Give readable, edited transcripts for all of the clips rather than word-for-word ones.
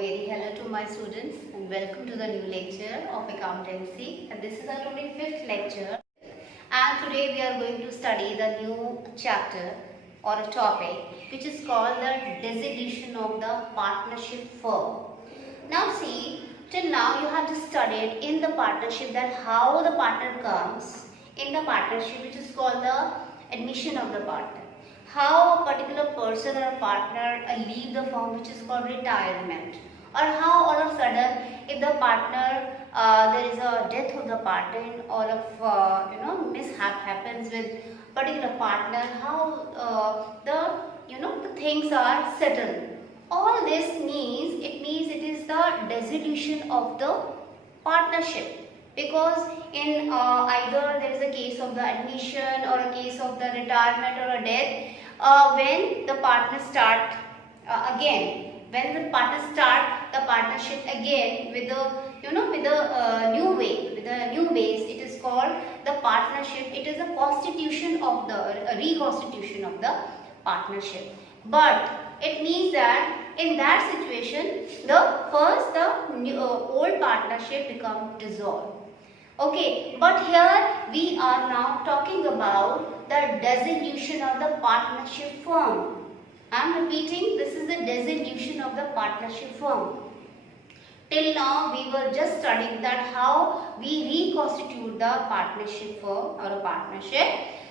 very hello to my students and welcome to the new lecture of accountancy, and this is our 25th lecture, and today we are going to study the new chapter or a topic which is called the dissolution of the partnership firm. Now see, till now you have just studied in the partnership that how the partner comes in the partnership, which is called the admission of the partner. How a particular person or a partner leave the firm, which is called retirement, or how all of a sudden if the partner there is a death of the partner and all of mishap happens with particular partner, how the things are settled. All this means it is the dissolution of the partnership, because in either there is a case of the admission or a case of the retirement or a death, when the partner start the partnership again with a new way, with a new base, it is called the partnership. It is a constitution of the reconstitution of the partnership. But it means that in that situation, the old partnership become dissolved. Okay, but here we are now talking about the dissolution of the partnership firm. I am repeating, this is the dissolution of the partnership firm. Till now we were just studying that how we reconstitute the partnership firm or a partnership.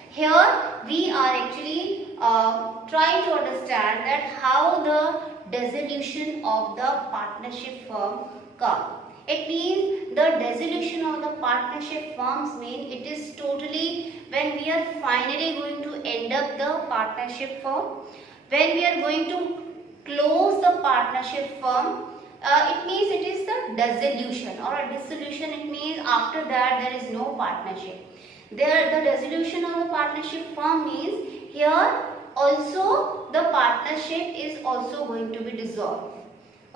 Here we are actually trying to understand that how the dissolution of the partnership firm comes. It means the dissolution of the partnership firms mean it is totally when we are finally going to end up the partnership firm, when we are going to close the partnership firm. It means it is the dissolution or a dissolution. It means after that there is no partnership. There the dissolution of the partnership firm means here also the partnership is also going to be dissolved.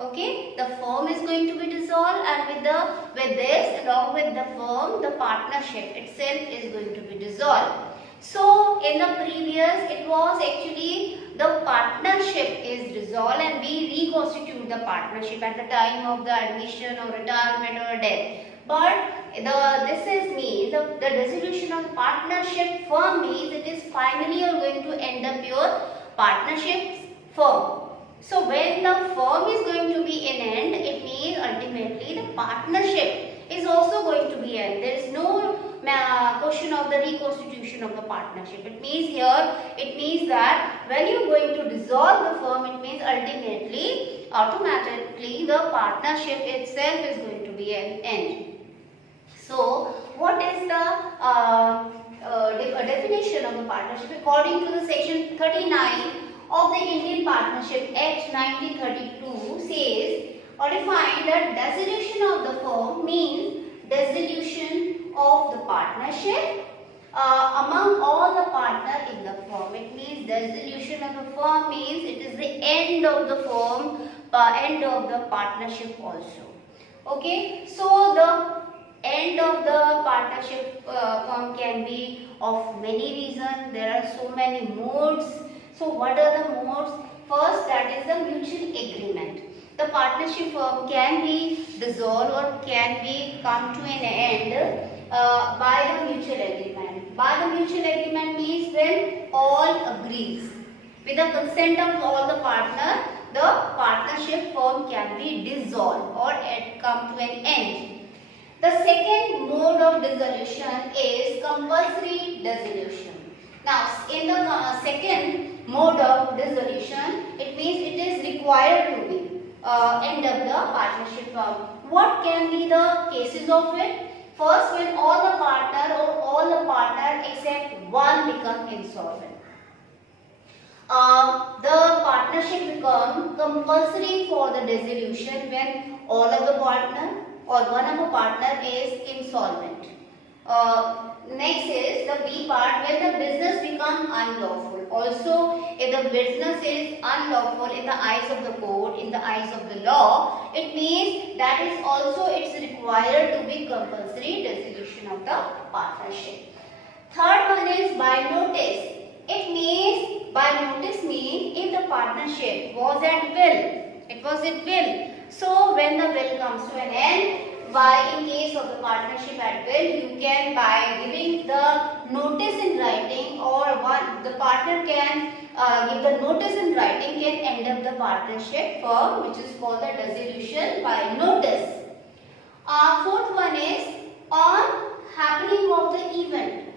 Okay, the firm is going to be dissolved, and with this along with the firm, the partnership itself is going to be dissolved. So in the previous it was actually the partnership is dissolved and we reconstitute the partnership at the time of the admission or retirement or death. But the dissolution of the partnership firm means it is finally you are going to end up your partnership firm. So when the firm is going to be in end, it means ultimately the partnership is also going to be end. There is no question of the reconstitution of the partnership. It means that when you are going to dissolve the firm, it means ultimately, automatically the partnership itself is going to be an end. So what is the definition of the partnership? According to the section 39 of the Indian Partnership Act 1932 says or defines that dissolution of the firm means dissolution of the partnership among all the partners in the firm. It means dissolution of the firm means it is the end of the firm, end of the partnership also. Okay, so the end of the partnership firm can be of many reasons. There are so many modes. So what are the modes? First, that is the mutual agreement. The partnership firm can be dissolved or can be come to an end by the mutual agreement. By the mutual agreement means when all agrees. With the consent of all the partners, the partnership firm can be dissolved or come to an end. The second mode of dissolution is compulsory dissolution. Now, in the second mode of dissolution, it means it is required to be end of the partnership firm. What can be the cases of it? First, when all the partner or all the partner except one become insolvent. The partnership become compulsory for the dissolution when all of the partner or one of the partner is insolvent. Next is the B part, when the business become unlawful. Also, if the business is unlawful in the eyes of the court, in the eyes of the law, it means that is also it's required to be compulsory dissolution of the partnership. Third one is by notice. It means by notice means if the partnership was at will It was its will. So when the will comes to an end, by in case of the partnership at will, you can by giving the notice in writing, or the partner can give the notice in writing, can end up the partnership firm, which is called the dissolution by notice. Fourth one is on happening of the event.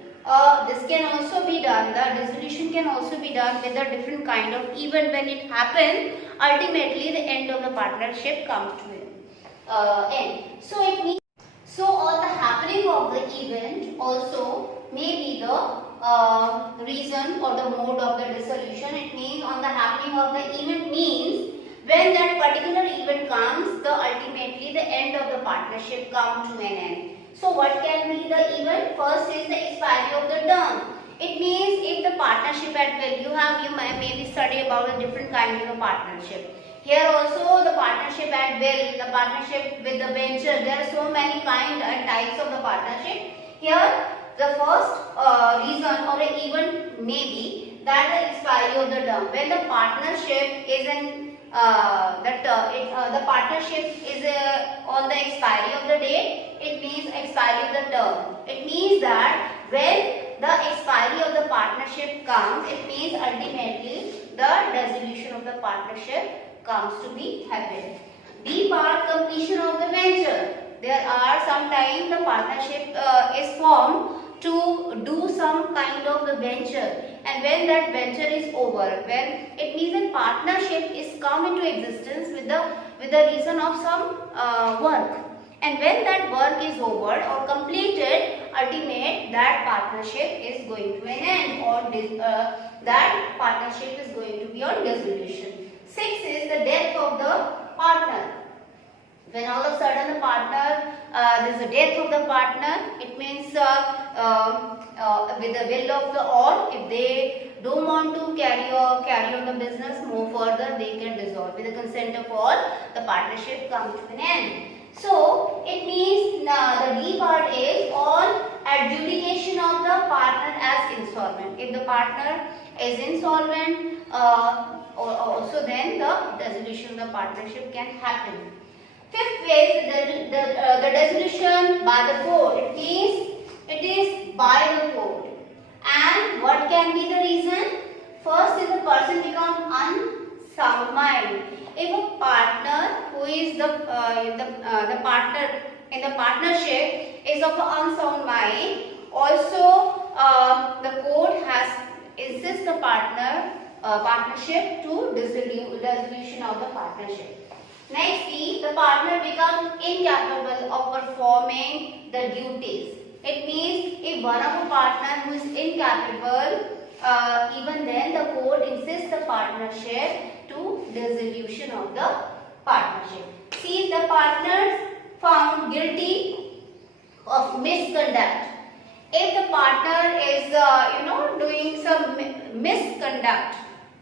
This can also be done, the dissolution can also be done with a different kind of event. When it happens, ultimately the end of the partnership comes to an end. So it means, so on the happening of the event also may be the reason or the mode of the dissolution. It means on the happening of the event means when that particular event comes, the ultimately the end of the partnership comes to an end. So what can be the event? First is the expiry of the term. It means if the partnership at will, you may be study about the different kinds of partnership. Here also the partnership at will, the partnership with the venture, there are so many kinds and types of the partnership. Here the first reason or an event may be that the expiry of the term. When the partnership is in the partnership is on the expiry of the date, it means expiry of the term. It means that when the expiry of the partnership comes, it means ultimately the dissolution of the partnership comes to be happened. B part, completion of the venture. There are sometimes the partnership is formed to do some kind of the venture, and when that venture is over, when it means a partnership is come into existence with the reason of some work, and when that work is over or completed, ultimate that partnership is going to an end, or that partnership is going to be on dissolution. 6 is the death of the partner. When all of a sudden the partner, there is a death of the partner, it means with the will of the all, if they don't want to carry on the business more further, they can dissolve. With the consent of all, the partnership comes to an end. So it means the D part is on adjudication of the partner as insolvent. If the partner is insolvent, also then the dissolution of the partnership can happen. 5th is the dissolution by the court. It means it is by the court. And what can be the reason? First is the person become unsound mind. If a partner who is the partner in the partnership is of an unsound mind, also the court has insist the partnership to dissolution of the partnership. Next is the partner becomes incapable of performing the duties. It means if one of a partner who is incapable, even then the court insists the partnership to dissolution of the partnership. See, the partners found guilty of misconduct. If the partner is doing some misconduct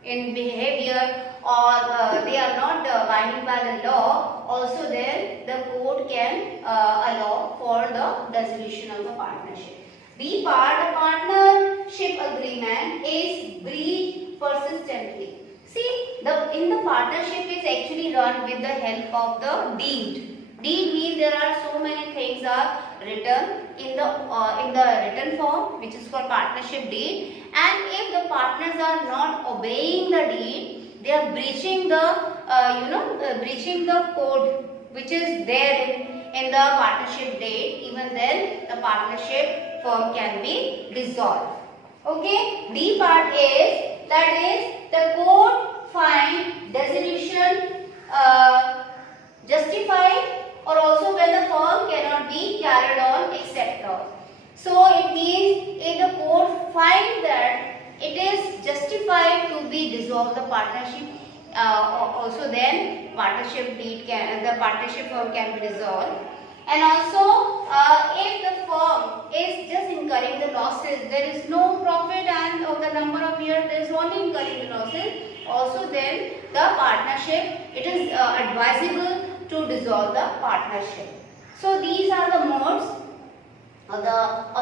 in behavior, or they are not abiding by the law, also then the court can allow for the dissolution of the partnership. B part, the partnership agreement is breached persistently. See, in the partnership is actually run with the help of the deed. Deed means there are so many things are written in the written form, which is called partnership deed. And if the partners are not obeying the deed, they are breaching the code which is there in the partnership deed. Even then, the partnership firm can be dissolved. Okay. D part is, that is, the court find dissolution justified, or also when the firm cannot be carried on except of. So it means if the court finds that it is justified to be dissolved the partnership, also then the partnership firm can be dissolved. And also if the firm is just incurring the losses, there is no profit, and of the number of years there is only incurring the losses, also then the partnership, it is advisable to dissolve the partnership. So these are the modes of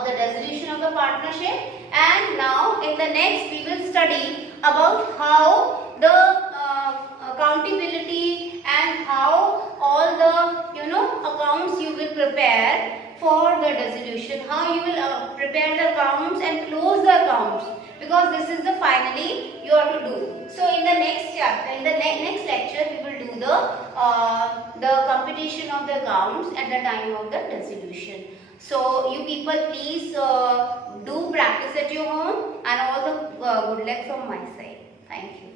the dissolution of the partnership. And now in the next we will study about how the accountability prepare for the dissolution, how you will prepare the accounts and close the accounts, because this is the finally you have to do. So in the next chapter, in the next lecture, we will do the computation of the accounts at the time of the dissolution. So you people please do practice at your home, and all the good luck from my side. Thank you.